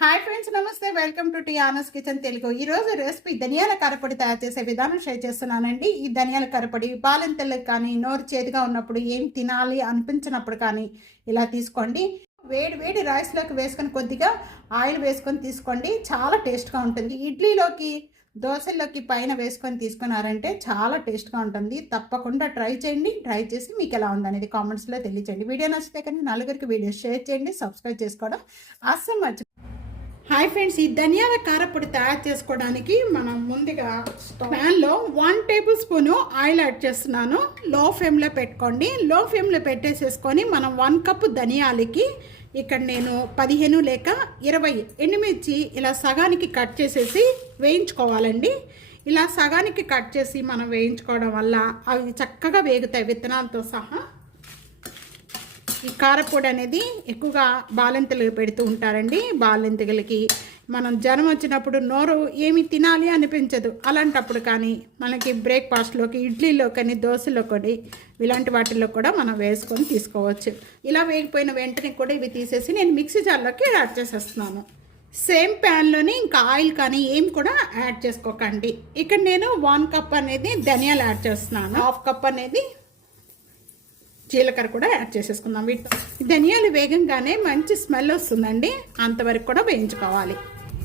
Hi friends నమస్తే. Welcome to tea kitchen Telugu ఈరోజు recipe ధనియాల కరపొడి తయారు చేసే విధానం షేర్ చేస్తున్నానండి. ఈ ధనియాల కరపొడి బాలెంతలకు కానీ నోరు చేదుగా ఉన్నప్పుడు ఏం తినాలి అనిపించినప్పుడు కానీ ఇలా తీసుకోండి. వేడి వేడి రైస్లోకి వేసుకొని కొద్దిగా ఆయిల్ వేసుకొని తీసుకోండి. చాలా టేస్ట్గా ఉంటుంది. ఇడ్లీలోకి దోశల్లోకి పైన వేసుకొని తీసుకున్నారంటే చాలా టేస్ట్గా ఉంటుంది. తప్పకుండా ట్రై చేయండి. ట్రై చేసి మీకు ఎలా ఉందనేది కామెంట్స్లో తెలియచేయండి. వీడియో నచ్చితే కానీ నలుగురికి వీడియో షేర్ చేయండి. సబ్స్క్రైబ్ చేసుకోవడం అస్సలు మర్చి హాయ్ ఫ్రెండ్స్ ఈ ధనియాల కారపొడి తయారు చేసుకోవడానికి మనం ముందుగా ప్యాన్లో one table spoon oil add చేస్తున్నాను లో ఫ్లేమ్లో పెట్టుకోండి లో ఫ్లేమ్లో పెట్టేసేసుకొని మనం వన్ కప్ ధనియాలకి ఇక్కడ నేను పదిహేను లేక ఇరవై ఎండుమిర్చి ఇలా సగానికి కట్ చేసేసి వేయించుకోవాలండి. ఇలా సగానికి కట్ చేసి మనం వేయించుకోవడం వల్ల అవి చక్కగా వేగుతాయి. విత్తనాలతో సహా ఈ కారపొడి అనేది ఎక్కువగా బాలెంతలు పెడుతూ ఉంటారండి. బాలింతలకి మనం జ్వరం వచ్చినప్పుడు నోరు ఏమి తినాలి అనిపించదు. అలాంటప్పుడు కానీ మనకి బ్రేక్ఫాస్ట్లోకి ఇడ్లీలో కానీ దోశలో కానీ ఇలాంటి వాటిల్లో కూడా మనం వేసుకొని తీసుకోవచ్చు. ఇలా వేగిపోయిన వెంటనే కూడా ఇవి తీసేసి నేను మిక్సీ జార్లోకి యాడ్ చేసేస్తున్నాను. సేమ్ ప్యాన్లోనే ఇంకా ఆయిల్ కానీ ఏం కూడా యాడ్ చేసుకోకండి. ఇక్కడ నేను వన్ కప్ అనేది ధనియాలు యాడ్ చేస్తున్నాను. హాఫ్ కప్ అనేది జీలకర్ర కూడా యాడ్ చేసేసుకుందాం. వీటితో ధనియాలు వేగంగానే మంచి స్మెల్ వస్తుందండి. అంతవరకు కూడా వేయించుకోవాలి.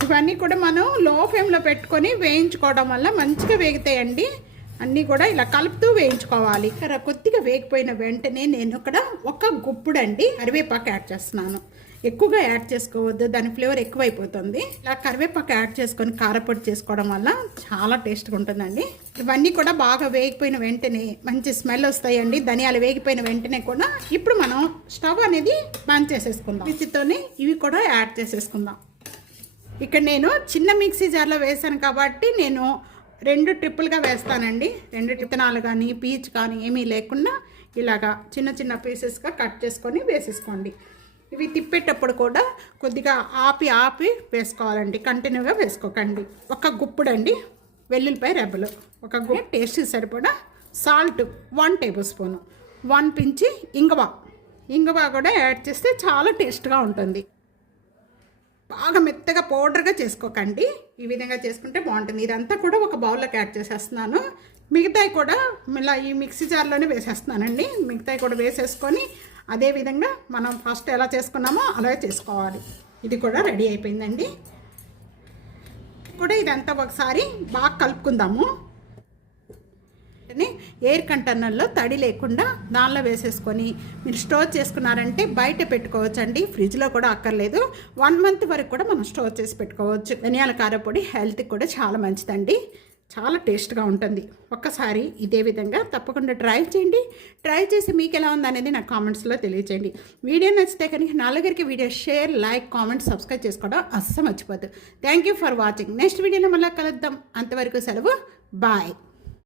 ఇవన్నీ కూడా మనం లో ఫ్లేమ్లో పెట్టుకొని వేయించుకోవడం వల్ల మంచిగా వేగుతాయండి. అన్నీ కూడా ఇలా కలుపుతూ వేయించుకోవాలి. కొద్దిగా వేగిపోయిన వెంటనే నేను ఇక్కడ ఒక గుప్పుడండి కరివేపాకు యాడ్ చేస్తున్నాను. ఎక్కువగా యాడ్ చేసుకోవద్దు దాని ఫ్లేవర్ ఎక్కువైపోతుంది. ఇలా కరివేపాకు యాడ్ చేసుకొని కారపొడి చేసుకోవడం వల్ల చాలా టేస్ట్గా ఉంటుందండి. ఇవన్నీ కూడా బాగా వేగిపోయిన వెంటనే మంచి స్మెల్ వస్తాయండి. ధనియాలు వేగిపోయిన వెంటనే కూడా ఇప్పుడు మనం స్టవ్ అనేది బంద్ చేసేసుకుందాం. మిక్సీతోనే ఇవి కూడా యాడ్ చేసేసుకుందాం. ఇక్కడ నేను చిన్న మిక్సీ జార్లో వేసాను కాబట్టి నేను రెండు ట్రిప్పులుగా వేస్తానండి. రెండు విత్తనాలు కానీ పీచ్ కానీ ఏమీ లేకుండా ఇలాగా చిన్న చిన్న పీసెస్గా కట్ చేసుకొని వేసేసుకోండి. ఇవి తిప్పేటప్పుడు కూడా కొద్దిగా ఆపి ఆపి వేసుకోవాలండి. కంటిన్యూగా వేసుకోకండి. ఒక గుప్పుడండి. వెల్లుల్లిపాయ రెబ్బలు. ఒక గుప్పు టేస్ట్ సరిపడా salt one table spoon. One pinch ఇంగవ. ఇంగవ కూడా యాడ్ చేస్తే చాలా టేస్ట్గా ఉంటుంది. బాగా మెత్తగా పౌడర్గా చేసుకోకండి. ఈ విధంగా చేసుకుంటే బాగుంటుంది. ఇదంతా కూడా ఒక బౌల్లోకి యాడ్ చేసేస్తున్నాను. మిగతాయి కూడా ఇలా ఈ మిక్సీ జార్లోనే వేసేస్తున్నానండి. మిగతాయి కూడా వేసేసుకొని అదేవిధంగా మనం ఫస్ట్ ఎలా చేసుకున్నామో అలాగే చేసుకోవాలి. ఇది కూడా రెడీ అయిపోయిందండి. కూడా ఇదంతా ఒకసారి బాగా కలుపుకుందాము. ఎయిర్ కంటైనర్లో తడి లేకుండా దానిలో వేసేసుకొని మీరు స్టోర్ చేసుకున్నారంటే బయట పెట్టుకోవచ్చండి. ఫ్రిడ్జ్లో కూడా అక్కర్లేదు. వన్ మంత్ వరకు కూడా మనం స్టోర్ చేసి పెట్టుకోవచ్చు. ధనియాల కారపొడి హెల్త్కి కూడా చాలా మంచిదండి. చాలా టేస్ట్గా ఉంటుంది. ఒక్కసారి ఇదే విధంగా తప్పకుండా ట్రై చేయండి. ట్రై చేసి మీకు ఎలా ఉందనేది నాకు కామెంట్స్లో తెలియచేయండి. వీడియో నచ్చితే కనుక నలుగురికి video share like comment subscribe చేసుకోవడం అస్సలు మర్చిపోద్దు thank you for watching. Next వీడియోలో మళ్ళీ కలుద్దాం. అంతవరకు సెలవు. బాయ్.